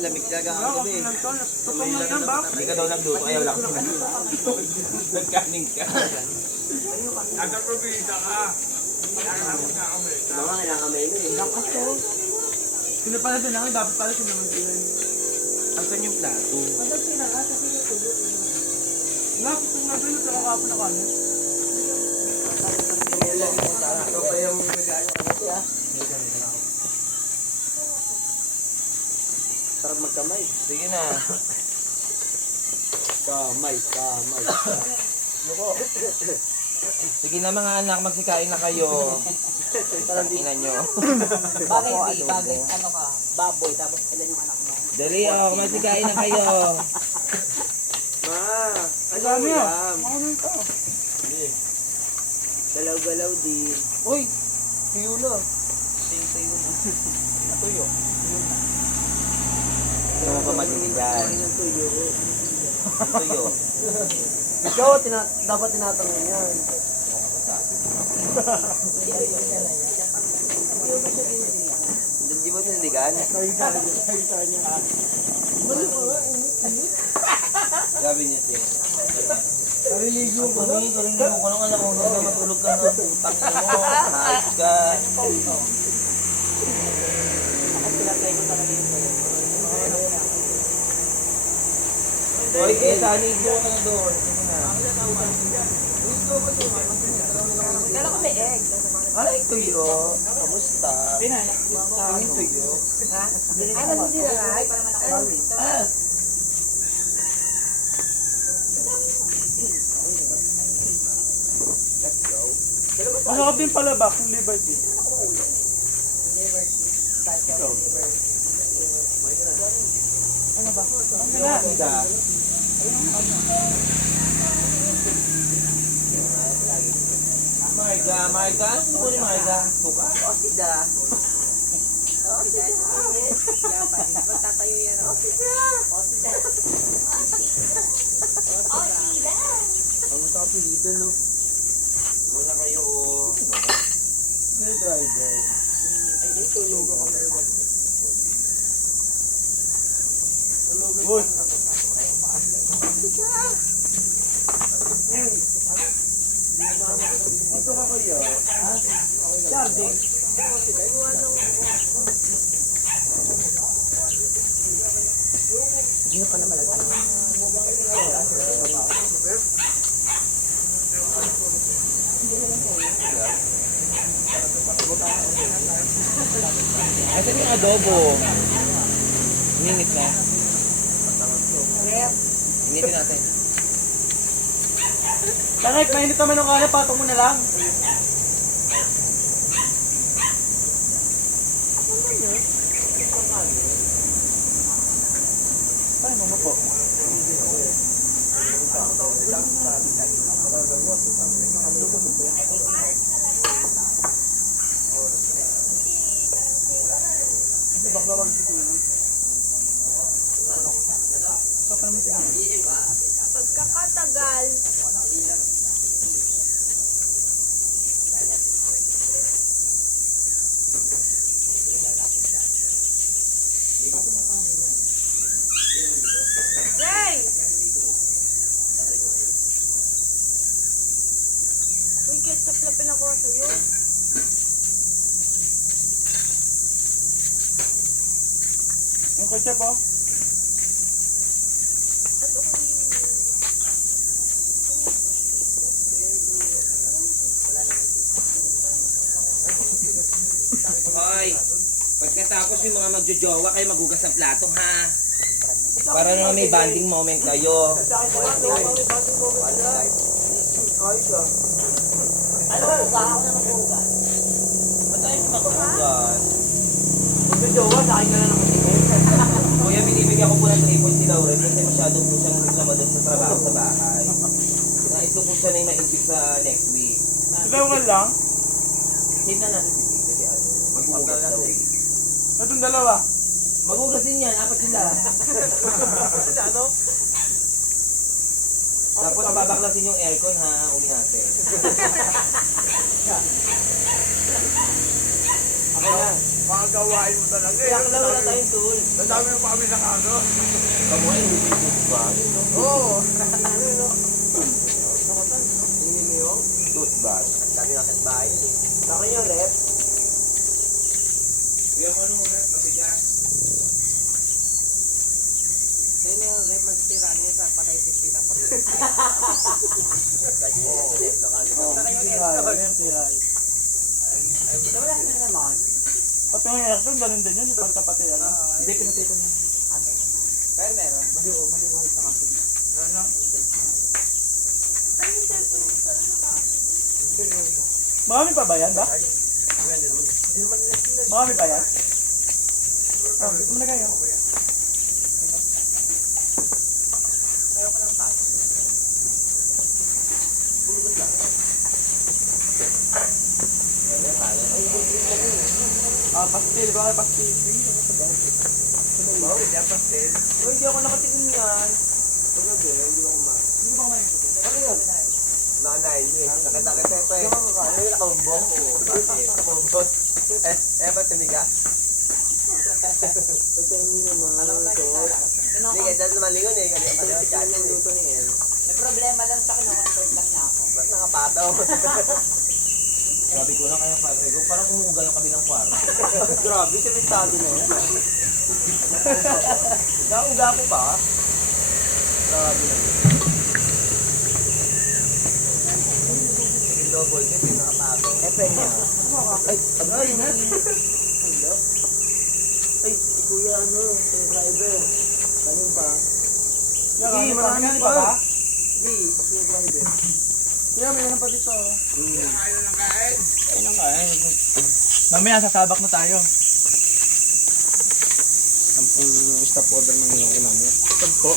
lamig talaga ang gabi. Hindi ka daw nagluto, ayaw lang. Nagkaning ka. Nasa probinsya ka. Mga kailangan eh. Lakas to. Sino pala sinangin? Dapat pala sinangin sila. Asan yung plato? Pagkat sinangin kasi natulo. Lapit ng nabi na sa kakapon na kanin. Ito pa yung nag-ano kasi ah. Sarap magkamay. Sige na. Kamay. Sige na mga anak, magsikain na kayo. Ina nyo. Bagay, bagay, ano ka, baboy, tapos ilan yung anak mo? Dali oh, magsikain na kayo. Ma, ano Dami ah. yan? Makanin ka. Galaw-galaw din. Uy, tuyo na. Natuyo. Ito mo ba matitigan? Ano yung tuyo? Tuyo. Ikaw, dapat tinatanong yan. Hindi mo tiniligan? Sabi niya siya. Kariligo ko na. Kariligo ko nung anak ko na matulog ka na. Putang mo. Hayos ka. Ako pinatay ko talaga yung Hoy, sani ko ka na doon. Sige na. Pero ko may egg. Ay, tuyo. Kamusta? Ang tuyo. Ha? Ay, nasisira nga. Masarap din pala ba yung Liberty? Ano ba? Ano na? Ida. Maika. Ano po ni Maika? Tuka? O sida. O sida. Yapan. Magtatayo yan. O sida. O sida. O sida. Ang kapilitan, no? Muna kayo o. Good driver. Ay, tulog ako. Uy. Ito ka kaya? Sarding. Hindi pa naman nagtanong. Asan yung adobo? Minit na. Initin natin. Langit, mainit naman ng kanin. Patong mo na lang. Ay, mama po. Pagkakatagal. Jay! Uy, ketchup lang pinakuha sa'yo. Yung ketchup oh. At okay. Hoy, pagkatapos yung mga magjojowa kayo maghugas ng plato ha. Para naman may bonding moment kayo. Ano ko ba? Ako na maghugas. Ba't tayo maghugas? Magjojowa, sa akin na lang nakatingin. Kuya, binibigyan ko po ng 3 points si Lauren kasi masyado po siyang reklamador sa trabaho sa bahay. Nais ko po siya na yung maigit sa next week. Dalawa lang. Save na natin si Pete kasi ano, maghugas daw eh. Itong dalawa. Maghugas din yan, 4 sila. Ano? Tapos babaklasin yung aircon ha, uwi natin. Ako na. Mga gawain mo talaga eh. Kaya wala tayong tool. Nadami mo pa kami sa kaso. Kamuha yung toothbrush. Oo. Hindi niyo yung Toothbrush. Sabi nga bahay eh. sa akin yung rep. Bigyan ko nung ulit, mabigat. Ngayon yung rep magtira niya sa patay 50 na pa rin. Lagi yung left na kali. Saka yung aircon. Wala na naman. Pati yung aircon, ganun din yun. Ipagkapati yan. Hindi, pinatay ko niya. Pero meron. Maliwanag na kasi. Ano? Ano yung cellphone mo sa Marami pa ba yan ba? Hindi naman nila sila. Marami pa yan? Oh, dito mo na kayo. Ayaw ko ng pat. Pastil. Baka pastil. Hindi pastel. Oh, hindi ako nakatikim yan. Paggabi, hindi ako kumain. Hindi ba kumain ito? Ano yun? Nanay niyo eh. Nakita kita ito eh. Ano yung nakaumbong? Bakit? Nakaumbong. Ba't tumiga? Ito hindi naman. Alam ko na Ito. kita. Hindi, kaya dahil lumalingon eh. Kaya Ito pala yung yung luto ni El. May problema lang sa kinukontort lang niya ako. ba't nakapataw? Sabi ko lang kaya pare ko, parang umuugal ang kabilang kwarto. Grabe, sementado na yun. Nauga ko ba? Grabe na yun. Yung double kasi nakapataw. Niya. Ay, agay na. Hello? Ay, si Kuya ano, si driver. Kanin pa? Yan, marami marami pa. pa ba? Hindi, si driver. Kuya, may ganun pa dito. Ayaw ng kain. Ayun ang kain. Mamaya sasabak na tayo. Sampung stop order ng mga mamaya. Sampo.